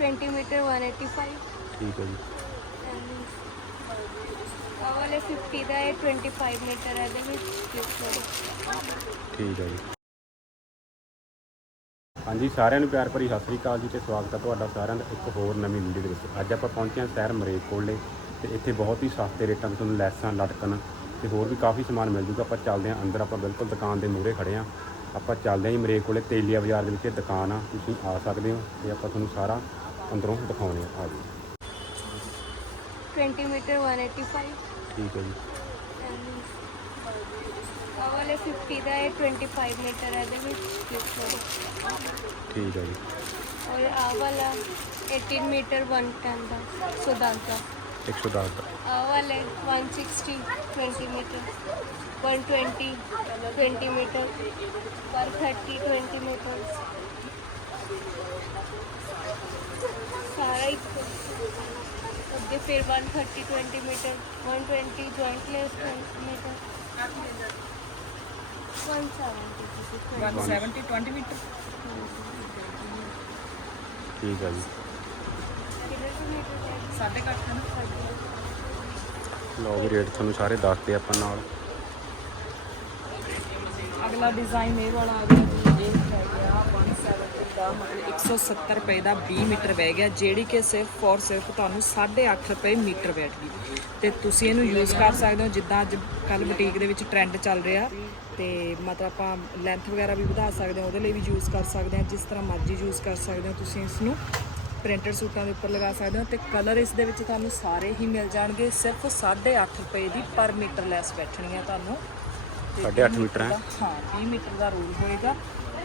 20 meter 185 ਠੀਕ ਹੈ ਜੀ। ਆਹ ਵਾਲੇ 50 ਦਾ ਹੈ 25 ਮੀਟਰ ਹੈ ਇਹਦੇ ਵਿੱਚ। clip। ਠੀਕ ਹੈ ਜੀ। ਹਾਂਜੀ ਸਾਰਿਆਂ ਨੂੰ ਪਿਆਰ ਭਰੀ ਸਤਿ ਸ੍ਰੀ ਅਕਾਲ ਜੀ ਤੇ ਸਵਾਗਤ ਹੈ ਤੁਹਾਡਾ ਸਾਰਿਆਂ ਦਾ ਇੱਕ ਹੋਰ ਨਵੀਂ ਵੀਡੀਓ ਦੇ ਵਿੱਚ। ਅੱਜ ਆਪਾਂ ਪਹੁੰਚੇ ਹਾਂ ਸ਼ਹਿਰ ਮਰੇਕ ਕੋਲੇ ਤੇ ਇੱਥੇ ਬਹੁਤ ਹੀ ਸਸਤੇ ਰੇਟਾਂ 'ਤੇ ਤੁਹਾਨੂੰ ਲੈਸਾਂ ਲਟਕਣ ਤੇ ਹੋਰ ਵੀ ਕਾਫੀ ਸਮਾਨ ਮਿਲ ਜੂਗਾ। ਆਪਾਂ ਚੱਲਦੇ ਹਾਂ ਅੰਦਰ ਆਪਾਂ ਬਿਲਕੁਲ ਦੁਕਾਨ ਦੇ ਮੂਹਰੇ ਖੜੇ ਹਾਂ। ਆਪਾਂ ਚੱਲਦੇ ਹਾਂ ਜੀ ਮਰੇਕ ਕੋਲੇ ਤੇਲੀਆ ਬਾਜ਼ਾਰ ਦੇ ਵਿੱਚ ਇਹ ਦੁਕਾਨ ਆ ਤੁਸੀਂ ਆ ਸਕਦੇ ਹੋ ਤੇ ਆਪਾਂ ਤੁਹਾਨੂੰ ਸਾਰਾ ਅੰਦਰੋਂ ਦਿਖਾਉਂਦੇ ਹਾਂ ਆ ਜੀ 20 ਮੀਟਰ 185 ਠੀਕ ਹੈ ਜੀ ਆਹ ਵਾਲੇ 50 ਦਾ ਹੈ 25 ਮੀਟਰ ਹੈ ਇਹਦੇ ਵਿੱਚ clip ਵਾਲੇ। ਠੀਕ ਹੈ ਜੀ ਔਰ ਆਹ ਵਾਲਾ 18 ਮੀਟਰ 110 ਦਾ ਸੁਦਾਂਤਾ 110 ਦਾ ਆਹ ਵਾਲੇ 160 20 ਮੀਟਰ 120 20 ਮੀਟਰ ਪਰ 30 20 ਮੀਟਰ ਸਾਰਾ ਹੀ ਅੱਗੇ ਫਿਰ 130 20 meter 120 joint less meter 170 meter ਠੀਕ ਹੈ ਜੀ। ਸਾਢੇ ਕੁ ਅੱਠ ਤੁਹਾਨੂੰ ਸਾਰੇ ਦੱਸਦੇ ਆਪਾਂ ਨਾਲ। ਅਗਲਾ ਡਿਜ਼ਾਈਨ ਇਹ ਵਾਲਾ ਆ ਗਿਆ ਜੀ ਇਹ ਹੈ ਗਿਆ 170 ਦਾ ਮਤਲਬ 170 ਰੁਪਏ ਦਾ 20 ਮੀਟਰ ਬਹਿ ਗਿਆ, ਜਿਹੜੀ ਕਿ ਸਿਰਫ ਔਰ ਸਿਰਫ ਤੁਹਾਨੂੰ 8.5 ਰੁਪਏ ਮੀਟਰ ਬੈਠ ਗਈ। ਤੇ ਤੁਸੀਂ ਇਹਨੂੰ ਯੂਜ਼ ਕਰ ਸਕਦੇ ਹੋ, ਜਿੱਦਾਂ ਅੱਜ ਕੱਲ ਬੁਟੀਕ ਦੇ ਵਿੱਚ ਟ੍ਰੈਂਡ ਚੱਲ ਰਿਹਾ ਤੇ ਮਤਲਬ ਆਪਾਂ ਲੈਂਥ ਵਗੈਰਾ ਵੀ ਵਧਾ ਸਕਦੇ ਹਾਂ, ਉਹਦੇ ਲਈ ਵੀ ਯੂਜ਼ ਕਰ ਸਕਦੇ ਹਾਂ, ਜਿਸ ਤਰ੍ਹਾਂ ਮਰਜ਼ੀ ਯੂਜ਼ ਕਰ ਸਕਦੇ ਹੋ ਤੁਸੀਂ ਇਸ ਨੂੰ ਪ੍ਰਿੰਟਡ ਸੂਟਾਂ ਦੇ ਉੱਪਰ ਲਗਾ ਸਕਦੇ ਹੋ ਤੇ ਕਲਰ ਇਸ ਦੇ ਵਿੱਚ ਤੁਹਾਨੂੰ ਸਾਰੇ ਹੀ ਮਿਲ ਜਾਣਗੇ, ਸਿਰਫ 8.5 ਰੁਪਏ ਦੀ ਪਰ ਮੀਟਰ ਲੈਸ ਬੈਠਣੀ ਹੈ ਤੁਹਾਨੂੰ। 8.5 ਵੀਹ ਮੀਟਰ ਹੈ। ਹਾਂ 20 ਮੀਟਰ ਦਾ ਰੋਲ ਹੋਏਗਾ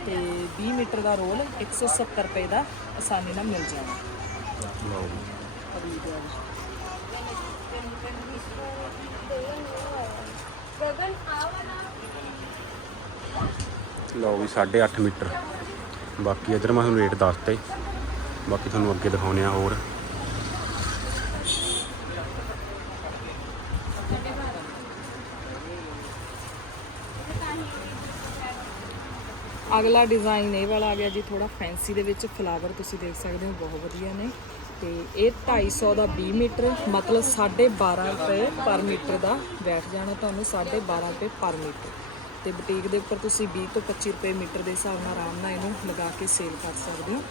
ਤੇ 20 ਮੀਟਰ ਦਾ ਰੋਲ 170 ਰੁਪਏ ਦਾ ਆਸਾਨੀ ਨਾਲ ਮਿਲ ਜਾਣਾ ਲਓ ਜੀ। ਲਓ ਵੀ 8.5 ਮੀਟਰ। ਬਾਕੀ ਇਧਰ ਮੈਂ ਤੁਹਾਨੂੰ ਰੇਟ ਦੱਸਤੇ। ਬਾਕੀ ਤੁਹਾਨੂੰ ਅੱਗੇ ਦਿਖਾਉਣੇ ਆ ਹੋਰ। ਅਗਲਾ ਡਿਜ਼ਾਈਨ ਇਹ ਵਾਲਾ ਆ ਗਿਆ ਜੀ ਥੋੜਾ ਫੈਂਸੀ ਦੇ ਵਿੱਚ ਫਲਾਵਰ ਤੁਸੀਂ ਦੇਖ ਸਕਦੇ ਹੋ ਬਹੁਤ ਵਧੀਆ ਨੇ। ਤੇ ਇਹ 250 ਦਾ 20 ਮੀਟਰ ਮਤਲਬ 12.5 ਰੁਪਏ ਪਰ ਮੀਟਰ ਦਾ ਬੈਠ ਜਾਣਾ ਤੁਹਾਨੂੰ 12.5 ਰੁਪਏ ਪਰ ਮੀਟਰ। ਤੇ ਬੁਟੀਕ ਦੇ ਉੱਪਰ ਤੁਸੀਂ 20 ਤੋਂ 25 ਰੁਪਏ ਮੀਟਰ ਦੇ ਹਿਸਾਬ ਨਾਲ ਆਰਾਮ ਨਾਲ ਇਹਨੂੰ ਲਗਾ ਕੇ ਸੇਲ ਕਰ ਸਕਦੇ ਹੋ।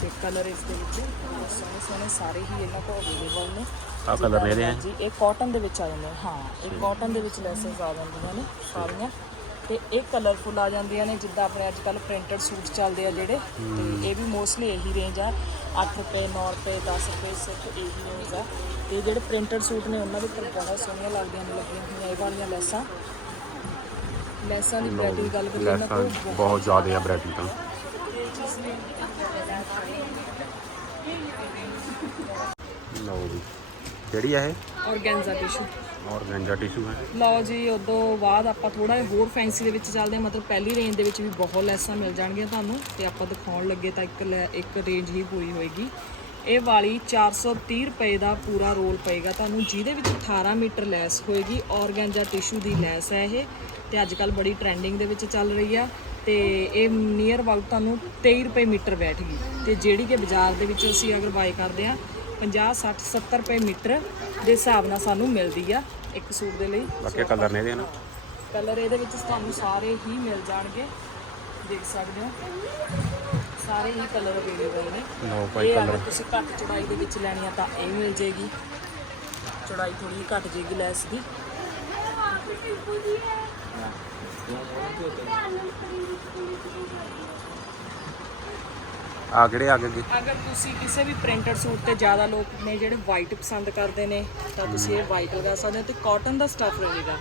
ਤੇ ਕਲਰ ਇਸ ਦੇ ਵਿੱਚ ਬਹੁਤ ਸੋਹਣੇ ਸੋਹਣੇ ਸਾਰੇ ਹੀ ਇਹਨਾਂ ਕੋਲ ਅਵੇਲੇਬਲ ਨੇ। ਆਹ colour ਨੇ ਇਹਦੇ, ਹੈਂ? ਜੀ ਇਹ ਕਾਟਨ ਦੇ ਵਿੱਚ ਆ ਜਾਂਦੇ ਆ। ਹਾਂ ਇਹ ਕਾਟਨ ਦੇ ਵਿੱਚ ਲੈਸਸ ਆ ਜਾਂਦੀਆਂ ਨੇ ਸਾਰੀਆਂ। ਤੇ ਇਹ ਕਲਰਫੁਲ ਆ ਜਾਂਦੀਆਂ ਨੇ ਜਿੱਦਾਂ ਆਪਣੇ ਅੱਜ ਕੱਲ ਪ੍ਰਿੰਟਡ ਸੂਟ ਚੱਲਦੇ ਆ ਜਿਹੜੇ ਤੇ ਇਹ ਵੀ ਮੋਸਟਲੀ ਇਹੀ ਰੇਂਜ ਆ। 8 ਰੁਪਏ 9 ਰੁਪਏ 10 ਰੁਪਏ ਸਿਰਫ ਇਹੀ ਰੇਂਜ ਆ। ਤੇ ਜਿਹੜੇ ਪ੍ਰਿੰਟਡ ਸੂਟ ਨੇ ਉਹਨਾਂ ਦੇ ਉੱਪਰ ਬਹੁਤ ਸੋਹਣੀਆਂ ਲੱਗਦੀਆਂ ਨੇ ਲੱਗੀਆਂ ਹੋਈਆਂ ਇਹ ਵਾਲੀਆਂ ਲੈਸਾਂ। ਲੈਸਾਂ ਦੀ ਵੈਰਾਈਟੀ ਦੀ ਗੱਲ ਕਰੀਏ ਕੋਲ ਬਹੁਤ ਜ਼ਿਆਦਾ ਆ ਵੈਰਾਈਟੀ ਤਾਂ। ਲਓ ਵੀ ਕਿਹੜੀ ਆ ਇਹ? Organza tissue. ਔਰਗੈਂਜਾ ਟਿਸ਼ੂ ਹੈ। ਲਓ ਜੀ ਉਦੋਂ ਬਾਅਦ ਆਪਾਂ ਥੋੜਾ ਜਿਹਾ ਹੋਰ ਫੈਂਸੀ ਦੇ ਵਿੱਚ ਚੱਲਦੇ ਹਾਂ। ਮਤਲਬ ਪਹਿਲੀ ਰੇਂਜ ਦੇ ਵਿੱਚ ਵੀ ਬਹੁਤ ਲੈਸਾਂ ਮਿਲ ਜਾਣਗੀਆਂ ਤੁਹਾਨੂੰ ਤੇ ਆਪਾਂ ਦਿਖਾਉਣ ਲੱਗੇ ਤਾਂ ਇੱਕ ਲੈ- ਇੱਕ ਰੇਂਜ ਹੀ ਪੂਰੀ ਹੋਏਗੀ। ਇਹ ਵਾਲੀ 430 ਰੁਪਏ ਦਾ ਪੂਰਾ ਰੋਲ ਪਏਗਾ। ਤੁਹਾਨੂੰ ਜਿਹਦੇ ਵਿੱਚ 18 ਮੀਟਰ ਲੈਸ ਹੋਏਗੀ ਔਰਗੈਂਜਾ ਟਿਸ਼ੂ ਦੀ ਲੈਸ ਹੈ ਇਹ ਤੇ ਅੱਜ ਕੱਲ ਬੜੀ ਟ੍ਰੈਂਡਿੰਗ ਦੇ ਵਿੱਚ ਚੱਲ ਰਹੀ ਆ ਤੇ ਇਹ ਨੀਅਰ ਅਬਾਊਟ ਤੁਹਾਨੂੰ 23 ਰੁਪਏ ਮੀਟਰ ਬੈਠ ਗਈ। ਤੇ ਜਿਹੜੀ ਕਿ ਬਾਜ਼ਾਰ ਦੇ ਵਿੱਚ ਅਸੀਂ ਅਗਰ ਬਾਈ ਕਰਦੇ ਆ 50 60 70 ਰੁਪਏ ਮੀਟਰ ਦੇ ਹਿਸਾਬ ਨਾਲ ਸਾਨੂੰ ਮਿਲਦੀ ਆ ਇੱਕ ਸੂਟ ਦੇ ਲਈ। ਬਾਕੀ ਕਲਰ ਨੇ ਇਹਦੇ ਨਾ? ਕਲਰ ਇਹਦੇ ਵਿੱਚ ਤੁਹਾਨੂੰ ਸਾਰੇ ਹੀ ਮਿਲ ਜਾਣਗੇ। ਦੇਖ ਸਕਦੇ ਹੋ। ਸਾਰੇ ਹੀ ਕਲਰ ਅਵੇਲੇਬਲ ਨੇ। ਭਾਈ ਇਹ ਕਲਰ। ਤੁਸੀਂ ਘੱਟ ਚੌੜਾਈ ਦੇ ਵਿੱਚ ਲੈਣੀ ਆ ਤਾਂ ਇਹ ਮਿਲ ਜੇਗੀ ਚੌੜਾਈ ਥੋੜੀ ਜਿਹੀ ਘੱਟ ਜੇਗੀ ਲੈਸ ਦੀ। ਆ ਕਿਹੜੇ ਆ ਗਏ ਅੱਗੇ? ਅਗਰ ਤੁਸੀਂ ਕਿਸੇ ਵੀ ਪ੍ਰਿੰਟਡ ਸੂਟ ਤੇ ਜ਼ਿਆਦਾ ਲੋਕ ਨੇ ਜਿਹੜੇ ਵਾਈਟ ਪਸੰਦ ਕਰਦੇ ਨੇ, ਤਾਂ ਤੁਸੀਂ ਇਹ ਵਾਈਟ ਲਗਾ ਸਕਦੇ ਹੋ ਤੇ ਕਾਟਨ ਦਾ ਸਟੱਫ ਰਹੇਗਾ।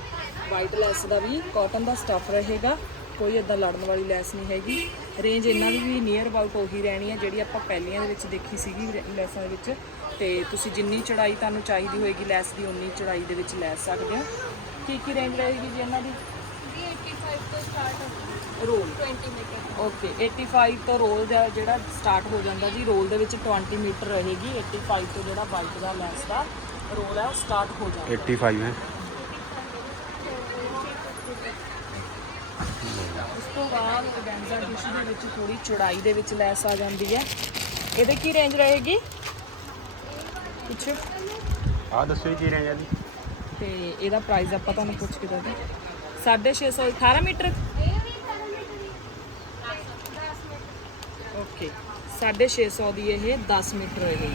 ਵਾਈਟ ਲੈਸ ਦਾ ਵੀ ਕਾਟਨ ਦਾ ਸਟੱਫ ਰਹੇਗਾ। ਕੋਈ ਇਦਾਂ ਲੜਨ ਵਾਲੀ ਲੈਸ ਨਹੀਂ ਹੈਗੀ। ਰੇਂਜ ਇਹਨਾਂ ਦੀ ਵੀ ਨੀਅਰ ਅਬਾਊਟ ਉਹੀ ਰਹਿਣੀ ਹੈ, ਜਿਹੜੀ ਆਪਾਂ ਪਹਿਲੀਆਂ ਦੇ ਵਿੱਚ ਦੇਖੀ ਸੀਗੀ ਰੇ- ਲੈਸਾਂ ਦੇ ਵਿੱਚ। ਤੇ ਤੁਸੀਂ ਜਿੰਨੀ ਚੜਾਈ ਤੁਹਾਨੂੰ ਚਾਹੀਦੀ ਹੋਏਗੀ ਲੈਸ ਦੀ, ਉਨੀ ਚੜਾਈ ਦੇ ਵਿੱਚ ਲੈ ਸਕਦੇ ਹੋ। ਕੀ ਕੀ ਰੇਂਜ ਰਹੇਗੀ ਜੀ ਇਹਨਾਂ ਦੀ? 85 ਤੋਂ ਸਟਾਰਟ ਰੋਲ 20 ਮੀਟਰ ਓਕੇ 85 ਤੋਂ ਰੋਲ ਦਾ ਜਿਹੜਾ ਸਟਾਰਟ ਹੋ ਜਾਂਦਾ ਜੀ ਰੋਲ ਦੇ ਵਿੱਚ 20 ਮੀਟਰ ਰਹੇਗੀ 85 ਤੋਂ ਜਿਹੜਾ ਵਾਈਟ ਦਾ ਲੈਂਸ ਦਾ ਰੋਲ ਹੈ ਉਹ ਸਟਾਰਟ ਹੋ ਜਾਂਦਾ। 85 ਹੈ। ਉਸ ਤੋਂ ਬਾਅਦ ਔਰਗੈਂਜ਼ਾ ਟਿਸ਼ੂ ਦੇ ਵਿੱਚ ਥੋੜੀ ਚੌੜਾਈ ਦੇ ਵਿੱਚ ਲੈਸ ਆ ਜਾਂਦੀ ਹੈ। ਇਹਦੇ ਕੀ ਰੇਂਜ ਰਹੇਗੀ? ਕੁਛ ਆਹ ਦੱਸੋ ਜੀ ਕੀ ਰੇਂਜ ਆ ਜੀ। ਤੇ ਇਹਦਾ ਪ੍ਰਾਈਸ ਆਪਾਂ ਤੁਹਾਨੂੰ ਪੁੱਛ ਕੇ ਦੱਸਦੇ 650 18 ਮੀਟਰ? ਓਕੇ 650 ਦੀ ਇਹ 10 ਮੀਟਰ ਹੋਏਗੀ।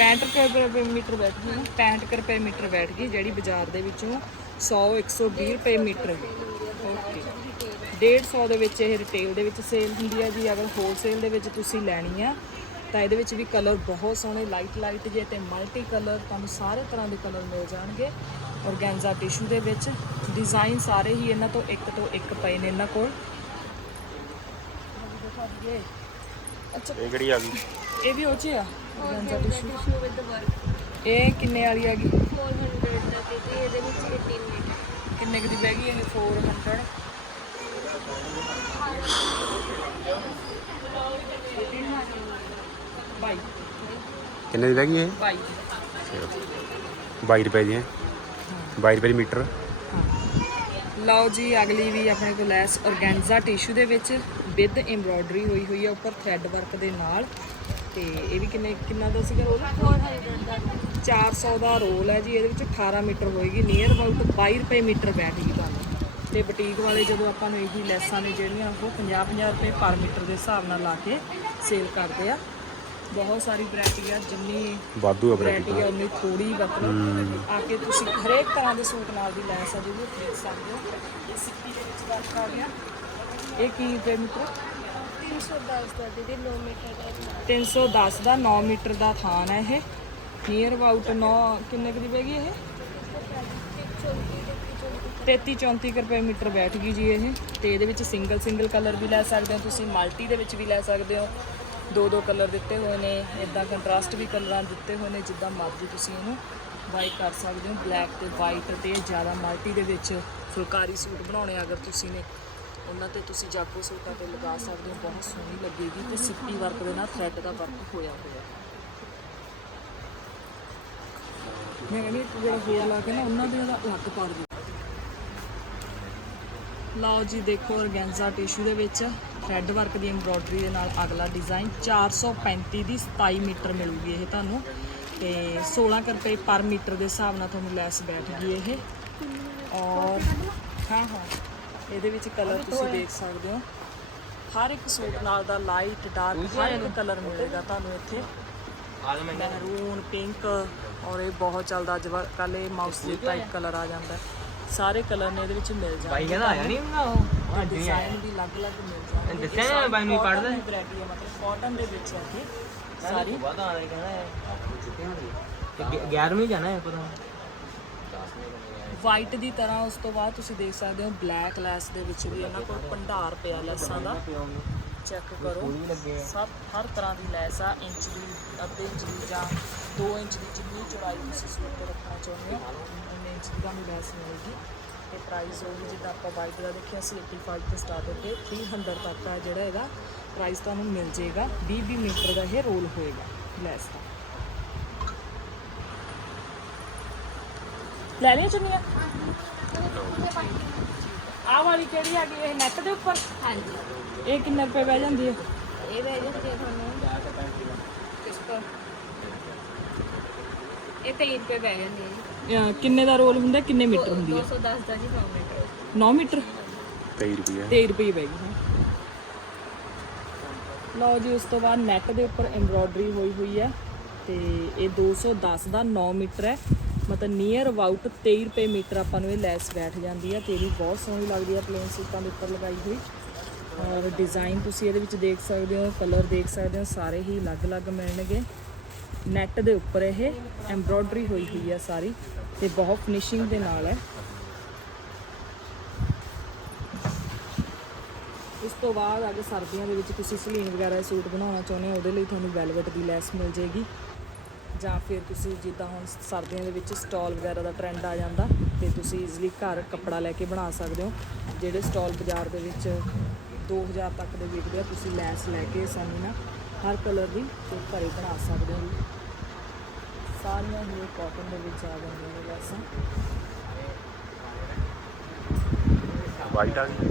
65 ਰੁਪਏ per ਮੀਟਰ ਬੈਠ ਗਈ ਨਾ 65 ਰੁਪਏ ਮੀਟਰ ਬੈਠ ਗਈ, ਜਿਹੜੀ ਬਾਜ਼ਾਰ ਦੇ ਵਿੱਚੋਂ 100 120 ਰੁਪਏ ਮੀਟਰ ਓਕੇ 150 ਦੇ ਵਿੱਚ ਇਹ ਰਿਟੇਲ ਦੇ ਵਿੱਚ ਸੇਲ ਹੁੰਦੀ ਹੈ ਜੀ। ਅਗਰ ਹੋਲਸੇਲ ਦੇ ਵਿੱਚ ਤੁਸੀਂ ਲੈਣੀ ਆ, ਤਾਂ ਇਹਦੇ ਵਿੱਚ ਵੀ ਕਲਰ ਬਹੁਤ ਸੋਹਣੇ ਲਾਈਟ ਲਾਈਟ ਜੇ ਤੇ ਮਲਟੀ ਕਲਰ ਤੁਹਾਨੂੰ ਸਾਰੇ ਤਰ੍ਹਾਂ ਦੇ ਕਲਰ ਮਿਲ ਜਾਣਗੇ। ਔਰਗੈਂਜ਼ਾ ਟਿਸ਼ੂ ਦੇ ਵਿੱਚ ਡਿਜ਼ਾਈਨ ਸਾਰੇ ਹੀ ਇਹਨਾਂ ਤੋਂ ਇੱਕ ਤੋਂ ਇੱਕ ਪਏ ਨੇ ਇਹਨਾਂ ਕੋਲ। ਅੱਛਾ। ਇਹ ਕਿਹੜੀ ਆ ਗਈ? ਇਹ ਵੀ ਉਹ 'ਚ ਆ ਔਰਗੈਂਜ਼ਾ ਟਿਸ਼ੂ ਵਿਦ ਵਰਕ ਇਹ ਕਿੰਨੇ ਵਾਲੀ ਆ ਗਈ? 400 ਦਾ ਤੇ ਇਹਦੇ ਵਿੱਚ 18 ਮੀਟਰ ਕਿੰਨੇ ਕੁ ਦੀ ਬਹਿ ਗਈ ਇਹ 400 ਬਾਈ। ਕਿੰਨੇ ਦੀ ਲੱਗੀ ਇਹ? ਬਾਈ। 22 ਰੁਪਏ ਦੀ ਹੈ। 22 ਰੁਪਏ ਦੀ ਮੀਟਰ। ਲਓ ਜੀ, ਅਗਲੀ ਵੀ ਆਪਣੇ ਕੋਲ ਲੈਸ ਔਰਗੈਂਜ਼ਾ ਟਿਸ਼ੂ ਦੇ ਵਿੱਚ ਵਿਦ ਐਮਬ੍ਰੋਇਡਰੀ ਹੋਈ ਹੋਈ ਆ ਉੱਪਰ ਥ੍ਰੈਡ ਵਰਕ ਦੇ ਨਾਲ। ਤੇ ਇਹ ਵੀ ਕਿੰਨੇ, ਕਿੰਨਾ ਦਾ ਸੀਗਾ? ਰੋਲ 400 ਦਾ 400 ਦਾ ਰੋਲ ਹੈ ਜੀ, ਇਹਦੇ ਵਿੱਚ 18 ਮੀਟਰ ਹੋਏਗੀ। ਨੀਅਰ ਅਬਾਊਟ 22 ਰੁਪਏ ਮੀਟਰ ਬੈਠੇਗੀ ਤੁਹਾਨੂੰ। ਤੇ ਬੁਟੀਕ ਵਾਲੇ ਜਦੋਂ ਆਪਾਂ ਨੂੰ ਇਹੀ ਲੈਸਾਂ ਨੇ ਜਿਹੜੀਆਂ, ਉਹ 50 50 ਰੁਪਏ ਪਰ ਮੀਟਰ ਦੇ ਹਿਸਾਬ ਨਾਲ ਲਾ ਕੇ ਸੇਲ ਕਰਦੇ ਆ। ਬਹੁਤ ਸਾਰੀ ਵੈਰਾਈਟੀ ਆ ਜਿੰਨੀ ਵਾਧੂ ਆ ਵੈਰਾਈਟੀ ਆ ਉਨੀ ਥੋੜੀ ਮਤਲਬ ਆ। ਕੇ ਤੁਸੀਂ ਹਰੇਕ ਤਰ੍ਹਾਂ ਦੇ ਸੂਟ ਨਾਲ ਦੀ ਲੈਸ ਆ ਜਿਹੜੀ ਉਹ ਖਰੀਦ ਸਕਦੇ ਹੋ। ਇਹ ਸਿੱਪੀ ਦੇ ਵਿੱਚ ਵਰਕ ਆ ਗਿਆ ਇਹ ਕੀ ਰੁਪਏ ਮੀਟਰ 310 ਦਾ ਦੀਦੀ 9 ਮੀਟਰ ਦਾ 310 ਦਾ 9 ਮੀਟਰ ਦਾ ਥਾਨ ਹੈ ਇਹ। ਨੀਅਰ ਅਬਾਊਟ 9 ਕਿੰਨੇ ਕੁ ਦੀ ਪੈਗੀ ਇਹ? 33 34 ਕੁ ਰੁਪਏ ਮੀਟਰ ਬੈਠ ਗਈ ਜੀ ਇਹ। ਤੇ ਇਹਦੇ ਵਿੱਚ ਸਿੰਗਲ ਸਿੰਗਲ ਕਲਰ ਵੀ ਲੈ ਸਕਦੇ ਹੋ ਤੁਸੀਂ ਮਲਟੀ ਦੇ ਵਿੱਚ ਵੀ ਲੈ ਸਕਦੇ ਹੋ। ਦੋ ਦੋ ਕਲਰ ਦਿੱਤੇ ਹੋਏ ਨੇ ਇਦਾਂ ਕੰਟਰਾਸਟ ਵੀ ਕਲਰਾਂ ਦਿੱਤੇ ਹੋਏ ਨੇ, ਜਿੱਦਾਂ ਮਰਜ਼ੀ ਤੁਸੀਂ ਇਹਨੂੰ ਬਾਈ ਕਰ ਸਕਦੇ ਹੋ ਬਲੈਕ ਤੇ ਵਾਈਟ ਤੇ ਜ਼ਿਆਦਾ ਮਲਟੀ ਦੇ ਵਿੱਚ ਫੁਲਕਾਰੀ ਸੂਟ ਬਣਾਉਣੇ ਅਗਰ ਤੁਸੀਂ ਨੇ। ਉਹਨਾਂ ਤੇ ਤੁਸੀਂ ਜਾਗੋ ਸੂਟਾਂ ਤੇ ਲਗਾ ਸਕਦੇ ਹੋ, ਬਹੁਤ ਸੋਹਣੀ ਲੱਗੇਗੀ ਤੇ ਸਿੱਪੀ ਵਰਕ ਦੇ ਨਾਲ ਥ੍ਰੈਡ ਦਾ ਵਰਕ ਹੋਇਆ ਹੋਇਆ। ਮੈਂ ਕਹਿੰਦੀ ਇੱਕ ਜਿਹੜਾ ਹੋਰ ਲਾ ਕੇ ਨਾ, ਉਹਨਾਂ ਦੇ ਉਹਦਾ ਅਲੱਗ ਪਾ ਦਿਓ ਲਓ ਜੀ, ਦੇਖੋ ਔਰਗੈਂਜ਼ਾ ਟਿਸ਼ੂ ਦੇ ਵਿੱਚ। ਥ੍ਰੈਡ ਵਰਕ ਦੀ ਐਮਬ੍ਰੋਇਡਰੀ ਦੇ ਨਾਲ ਅਗਲਾ ਡਿਜ਼ਾਈਨ 435 ਦੀ 27 ਮੀਟਰ ਮਿਲੂਗੀ ਇਹ ਤੁਹਾਨੂੰ। ਤੇ 16 ਕੁ ਰੁਪਏ ਪਰ ਮੀਟਰ ਦੇ ਹਿਸਾਬ ਨਾਲ ਤੁਹਾਨੂੰ ਲੈਸ ਬੈਠ ਗਈ ਇਹ। ਔਰ ਹਾਂ ਹਾਂ। ਇਹਦੇ ਵਿੱਚ ਕਲਰ ਤੁਸੀਂ ਦੇਖ ਸਕਦੇ ਹੋ। ਹਰ ਇੱਕ ਸੂਟ ਨਾਲ ਦਾ ਲਾਈਟ ਡਾਰਕ ਹਰ ਇੱਕ ਕਲਰ ਮਿਲੇਗਾ ਤੁਹਾਨੂੰ ਇੱਥੇ। ਮਹਿਰੂਨ ਪਿੰਕ ਔਰ ਇਹ ਬਹੁਤ ਚੱਲਦਾ ਅੱਜ ਕੱਲ ਇਹ ਮਾਊਸ ਦੇ ਟਾਈਪ ਕਲਰ ਆ ਜਾਂਦਾ। ਸਾਰੇ ਕਲਰ ਨੇ ਇਹਦੇ ਵਿੱਚ ਮਿਲ ਜਾਣਗੇ ਬਾਈ ਕਹਿੰਦਾ ਆਇਆ ਨਹੀਂ ਹੁੰਦਾ ਉਹ? ਅੱਜ ਹੀ। ਆਇਆ ਡਿਜ਼ਾਈਨ ਵੀ ਅਲੱਗ-ਅਲੱਗ ਮਿਲ ਜਾਣਗੇ ਦੱਸਿਆ ਨਾ ਬਾਈ ਨੂੰ ਪੜ੍ਹਦਾ? ਵੈਰਾਈਟੀ ਹੈ ਮਤਲਬ ਕਾਟਨ ਦੇ ਵਿੱਚ ਹੈ ਇਹ ਸਾਰੀ। ਵਾਦਾ ਆ ਕਹਿੰਦਾ ਹੈ। ਤੇ 11ਵੀਂ ਜਾਣਾ ਹੈ ਪਤਾ ਵਾਈਟ ਦੀ ਤਰ੍ਹਾਂ ਉਸ ਤੋਂ ਬਾਅਦ ਤੁਸੀਂ ਦੇਖ ਸਕਦੇ ਹੋ ਬਲੈਕ ਲੈਸ ਦੇ ਵਿੱਚ ਵੀ ਇਹਨਾਂ ਕੋਲ ਭੰਡਾਰ ਪਿਆ ਲੈਸਾਂ ਦਾ। ਚੈੱਕ ਕਰੋ। ਸਭ ਹਰ ਤਰ੍ਹਾਂ ਦੀ ਲੈਸ ਆ ਇੰਚ ਦੀ ਅੱਧੇ ਇੰਚ ਦੀ ਜਾਂ 2 ਇੰਚ ਦੀ ਜਿੰਨੀ ਚੌੜਾਈ ਤੁਸੀਂ ਸੂਟ ਤੇ ਰੱਖਣਾ ਚਾਹੁੰਦੇ ਹੋ ਉਨੇ ਇੰਚ ਦੀ ਤੁਹਾਨੂੰ ਲੈਸ ਮਿਲੇਗੀ। ਤੇ ਪ੍ਰਾਈਸ ਹੋਊਗੀ ਜਿੱਦਾਂ ਆਪਾਂ ਵਾਈਟ ਦਾ ਦੇਖਿਆ ਸੀ 85 ਤੋਂ ਸਟਾਰਟ ਹੋ ਕੇ 300 ਤੱਕ ਦਾ ਜਿਹੜਾ ਇਹਦਾ ਪ੍ਰਾਈਸ ਤੁਹਾਨੂੰ ਮਿਲ ਜਾਏਗਾ 20 20 ਮੀਟਰ ਦਾ ਇਹ ਰੋਲ ਹੋਏਗਾ ਲੈਸ ਦਾ। ਲੈ ਲਿਆ ਚੁੰਨੀਆਂ? ਆਹ ਵਾਲੀ ਕਿਹੜੀ ਆ ਗਈ ਇਹ ਨੈਟ ਦੇ ਉੱਪਰ? ਹਾਂਜੀ। ਇਹ ਕਿੰਨੇ ਰੁਪਏ ਬਹਿ ਜਾਂਦੀ ਹੈ? ਇਹ ਰਹਿ ਜਾਂਦੀ ਹੈ ਤੁਹਾਨੂੰ। ਕਿਸ ਪਰ ਇਹ 23 ਰੁਪਏ ਬਹਿ ਜਾਂਦੀ ਹੈ ਅਹ ਕਿੰਨੇ ਦਾ ਰੋਲ ਹੁੰਦਾ ਕਿੰਨੇ ਮੀਟਰ ਹੁੰਦੀ ਹੈ? 210 ਦਾ ਜੀ 9 ਮੀਟਰ। 9 ਮੀਟਰ? 23 ਰੁਪਏ 23 ਰੁਪਏ ਬਹਿ ਗਈ ਲਓ ਜੀ ਉਸ ਤੋਂ ਬਾਅਦ ਨੈਟ ਦੇ ਉੱਪਰ ਐਮਬ੍ਰੋਇਡਰੀ ਹੋਈ ਹੋਈ ਹੈ ਤੇ ਇਹ 210 ਦਾ 9 ਮੀਟਰ ਹੈ। ਮਤਲਬ ਨੀਅਰ ਅਬਾਊਟ 23 ਰੁਪਏ ਮੀਟਰ ਆਪਾਂ ਨੂੰ ਇਹ ਲੈਸ ਬੈਠ ਜਾਂਦੀ ਹੈ ਤੇ ਇਹ ਵੀ ਬਹੁਤ ਸੋਹਣੀ ਲੱਗਦੀ ਹੈ ਪਲੇਨ ਸੂਟਾਂ ਦੇ ਉੱਪਰ ਲਗਾਈ ਹੋਈ। ਔਰ ਡਿਜ਼ਾਈਨ ਤੁਸੀਂ ਇਹਦੇ ਵਿੱਚ ਦੇਖ ਸਕਦੇ ਹੋ ਕਲਰ ਦੇਖ ਸਕਦੇ ਹੋ ਸਾਰੇ ਹੀ ਅਲੱਗ-ਅਲੱਗ ਮਿਲਣਗੇ। ਨੈਟ ਦੇ ਉੱਪਰ ਇਹ ਐਮਬ੍ਰੋਇਡਰੀ ਹੋਈ ਹੋਈ ਹੈ ਸਾਰੀ ਤੇ ਬਹੁਤ ਫਿਨਿਸ਼ਿੰਗ ਦੇ ਨਾਲ ਹੈ। ਇਸ ਤੋਂ ਬਾਅਦ ਅਗਰ ਸਰਦੀਆਂ ਦੇ ਵਿੱਚ ਤੁਸੀਂ ਸਲੀਨ ਵਗੈਰਾ ਸੂਟ ਬਣਾਉਣਾ ਚਾਹੁੰਦੇ ਹੋ, ਉਹਦੇ ਲਈ ਤੁਹਾਨੂੰ ਵੈਲਵਟ ਦੀ ਲੈਸ ਮਿਲ ਜੇਗੀ ਜਾਂ ਫਿਰ ਤੁਸੀਂ ਜਿੱਦਾਂ ਹੁਣ ਸਰਦੀਆਂ ਦੇ ਵਿੱਚ ਸਟਾਲ ਵਗੈਰਾ ਦਾ ਟ੍ਰੈਂਡ ਆ ਜਾਂਦਾ, ਤੇ ਤੁਸੀਂ ਈਜ਼ੀਲੀ ਘਰ ਕੱਪੜਾ ਲੈ ਕੇ ਬਣਾ ਸਕਦੇ ਹੋ। ਜਿਹੜੇ ਸਟਾਲ ਬਾਜ਼ਾਰ ਦੇ ਵਿੱਚ 2000 ਤੱਕ ਦੇ ਵਿਕਦੇ ਆ, ਤੁਸੀਂ ਲੈਸ ਲੈ ਕੇ ਸਾਨੂੰ ਨਾ ਹਰ ਕਲਰ ਦੀ ਤੇ ਘਰੇ ਬਣਾ ਸਕਦੇ ਹੋ। ਸਾਰੀਆਂ ਹੀ ਕਾਟਨ ਦੇ ਵਿੱਚ ਆ ਜਾਂਦੀਆਂ ਨੇ ਲੈਸਾਂ ਵਾਈਟ ਆ ਗਈ।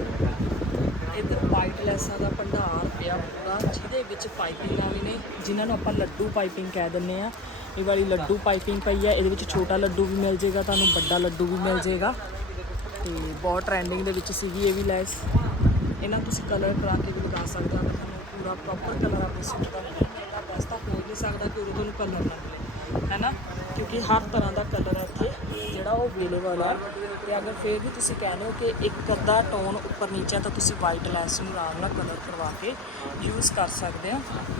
ਇੱਧਰ ਵਾਈਟ ਲੈਸਾਂ ਦਾ ਭੰਡਾਰ ਪਿਆ ਪੂਰਾ ਜਿਹਦੇ ਵਿੱਚ ਪਾਈਪਿੰਗਾਂ ਵੀ ਨੇ ਜਿਨ੍ਹਾਂ ਨੂੰ ਆਪਾਂ ਲੱਡੂ ਪਾਈਪਿੰਗ ਕਹਿ ਦਿੰਦੇ ਆ ਇਹ ਵਾਲੀ ਲੱਡੂ ਪਾਈਪਿੰਗ ਪਈ ਹੈ ਇਹਦੇ ਵਿੱਚ ਛੋਟਾ ਲੱਡੂ ਵੀ ਮਿਲ ਜੇਗਾ ਤੁਹਾਨੂੰ ਵੱਡਾ ਲੱਡੂ ਵੀ ਮਿਲ ਜੇਗਾ ਤੇ ਬਹੁਤ ਟ੍ਰੈਂਡਿੰਗ ਦੇ ਵਿੱਚ ਸੀਗੀ ਇਹ ਵੀ ਲੈਸ। ਇਹਨਾਂ ਨੂੰ ਤੁਸੀਂ ਕਲਰ ਕਰਾ ਕੇ ਵੀ ਲਗਾ ਸਕਦੇ ਹੋ ਪੂਰਾ ਪ੍ਰੋਪਰ ਕਲਰ ਆਪਣੇ ਸੂਟ ਦਾ ਨਹੀਂ ਮਿਲਦਾ ਬਸ ਤਾਂ ਹੋ ਨਹੀਂ ਸਕਦਾ ਕਿ ਉਦੋਂ ਤੁਹਾਨੂੰ ਕਲਰ ਨਾ ਮਿਲੇ ਹੈਨਾ? ਕਿਉਂਕਿ ਹਰ ਤਰ੍ਹਾਂ ਦਾ ਕਲਰ ਹੈ ਇੱਥੇ ਜਿਹੜਾ ਉਹ ਅਵੇਲੇਬਲ ਹੈ ਤੇ ਅਗਰ ਫਿਰ ਵੀ ਤੁਸੀਂ ਕਹਿੰਦੇ ਹੋ ਕਿ ਇੱਕ ਅੱਧਾ ਟੋਨ ਉੱਪਰ ਨੀਚੇ ਤਾਂ ਤੁਸੀਂ ਵਾਈਟ ਲੈਸ ਨੂੰ ਆਰਾਮ ਨਾਲ ਕਲਰ ਕਰਵਾ ਕੇ ਯੂਜ਼ ਕਰ ਸਕਦੇ ਹੋ।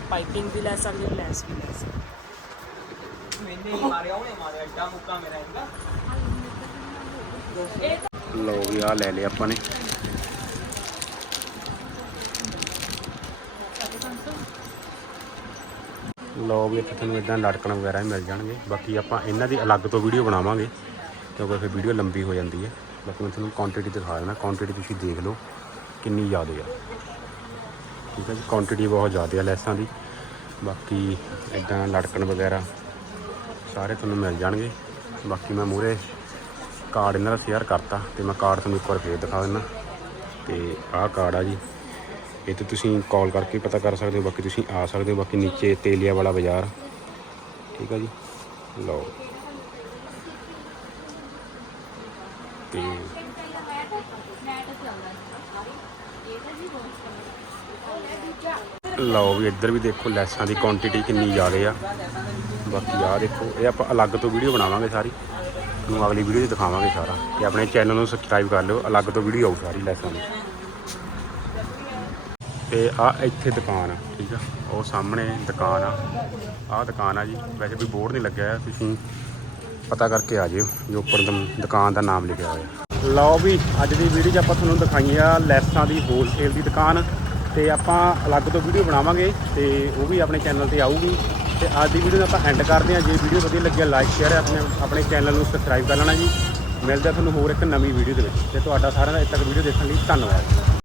ਪਾਈਪਿੰਗ ਵੀ ਲੈ ਸਕਦੇ ਹੋ ਲੈਸ ਵੀ ਲੈ ਸਕਦੇ ਮੈਨੇ ਮਾਰਿਆ ਉਹਨੇ ਮਾਰਿਆ ਐਡਾ ਮੁੱਕਾ ਮੇਰਾ ਇਹਦਾ। ਲਓ ਵੀ ਆ ਲੈ ਲਿਆ ਆਪਾਂ ਨੇ। ਲਓ ਵੀ ਇੱਥੇ ਤੁਹਾਨੂੰ ਇਦਾਂ ਲਟਕਣ ਵਗੈਰਾ ਵੀ ਮਿਲ ਜਾਣਗੇ। ਬਾਕੀ ਆਪਾਂ ਇਹਨਾਂ ਦੀ ਅਲੱਗ ਤੋਂ ਵੀਡੀਓ ਬਣਾਵਾਂਗੇ, ਕਿਉਂਕਿ ਫਿਰ ਵੀਡੀਓ ਲੰਬੀ ਹੋ ਜਾਂਦੀ ਹੈ। ਬਾਕੀ ਮੈਂ ਤੁਹਾਨੂੰ ਕੁਆਂਟੀਟੀ ਦਿਖਾ ਦਿੰਦਾ। ਕੁਆਂਟੀਟੀ ਤੁਸੀਂ ਦੇਖ ਲਓ ਕਿੰਨੀ ਜ਼ਿਆਦਾ ਆ। ਠੀਕ ਹੈ ਜੀ ਕੁਆਂਟੀਟੀ ਬਹੁਤ ਜ਼ਿਆਦਾ ਆ ਲੈਸਾਂ ਦੀ। ਬਾਕੀ ਇਦਾਂ ਲਟਕਣ ਵਗੈਰਾ ਸਾਰੇ ਤੁਹਾਨੂੰ ਮਿਲ ਜਾਣਗੇ। ਬਾਕੀ ਮੈਂ ਮੂਰੇ ਕਾਰਡ ਇਹਨਾਂ ਦਾ ਸ਼ੇਅਰ ਕਰਤਾ, ਤੇ ਮੈਂ ਕਾਰਡ ਤੁਹਾਨੂੰ ਇੱਕ ਵਾਰ ਫੇਰ ਦਿਖਾ ਦਿੰਦਾ। ਤੇ ਆਹ ਕਾਰਡ ਆ ਜੀ। ਇਹ ਤੇ ਤੁਸੀਂ ਕਾਲ ਕਰਕੇ ਪਤਾ ਕਰ ਸਕਦੇ ਹੋ, ਬਾਕੀ ਤੁਸੀਂ ਆ ਸਕਦੇ ਹੋ, ਬਾਕੀ ਨੀਚੇ ਤੇਲੀਆ ਵਾਲਾ ਬਾਜ਼ਾਰ। ਠੀਕ ਆ ਜੀ? ਲਓ। ਤੇ ਲਓ ਵੀ ਇੱਧਰ ਵੀ ਦੇਖੋ, ਲੈਸਾਂ ਦੀ ਕੁਆਂਟੀਟੀ ਕਿੰਨੀ ਜ਼ਿਆਦਾ ਆ। ਬਾਕੀ ਆ ਦੇਖੋ, ਇਹ ਆਪਾਂ ਅਲੱਗ ਤੋਂ ਵੀਡੀਓ ਬਣਾਵਾਂਗੇ ਸਾਰੀ। ਤੁਹਾਨੂੰ ਅਗਲੀ ਵੀਡੀਓ 'ਚ ਦਿਖਾਵਾਂਗੇ ਸਾਰਾ। ਤੇ ਆਪਣੇ ਚੈਨਲ ਨੂੰ ਸਬਸਕ੍ਰਾਈਬ ਕਰ ਲਿਓ, ਅਲੱਗ ਤੋਂ ਵੀਡੀਓ ਆਊ ਸਾਰੀ ਲੈਸਾਂ ਦੀ। ਤੇ ਆ ਇੱਥੇ ਦੁਕਾਨ ਆ, ਠੀਕ ਆ? ਉਹ ਸਾਹਮਣੇ ਦੁਕਾਨ ਆ। ਆਹ ਦੁਕਾਨ ਆ ਜੀ। ਵੈਸੇ ਕੋਈ ਬੋਰਡ ਨਹੀਂ ਲੱਗਿਆ ਤੁਸੀਂ ਪਤਾ ਕਰਕੇ ਆ ਜਿਓ, ਜੋ ਉੱਪਰ ਦਮ- ਦੁਕਾਨ ਦਾ ਨਾਮ ਲਿਖਿਆ ਹੋਇਆ। ਲਓ ਵੀ, ਅੱਜ ਦੀ ਵੀਡੀਓ 'ਚ ਆਪਾਂ ਤੁਹਾਨੂੰ ਦਿਖਾਈ ਆ ਲੈਸਾਂ ਦੀ ਹੋਲਸੇਲ ਦੀ ਦੁਕਾਨ ਤੇ ਆਪਾਂ ਅਲੱਗ ਤੋਂ ਵੀਡੀਓ ਬਣਾਵਾਂਗੇ ਤੇ ਉਹ ਵੀ ਆਪਣੇ ਚੈਨਲ ਤੇ ਆਊਗੀ। ਤੇ ਅੱਜ ਦੀ ਵੀਡੀਓ ਨੂੰ ਆਪਾਂ ਐਂਡ ਕਰਦੇ ਹਾਂ। ਜੇ ਵੀਡੀਓ ਵਧੀਆ ਲੱਗਿਆ ਲਾਈਕ ਸ਼ੇਅਰ ਆਪਣੇ ਆਪਣੇ ਚੈਨਲ ਨੂੰ ਸਬਸਕ੍ਰਾਈਬ ਕਰ ਲੈਣਾ ਜੀ। ਮਿਲਦਾ ਤੁਹਾਨੂੰ ਹੋਰ ਇੱਕ ਨਵੀਂ ਵੀਡੀਓ ਦੇ ਵਿੱਚ। ਤੇ ਤੁਹਾਡਾ ਸਾਰਿਆਂ ਦਾ ਇੱਥੇ ਤੱਕ ਵੀਡੀਓ ਦੇਖਣ ਲਈ ਧੰਨਵਾਦ।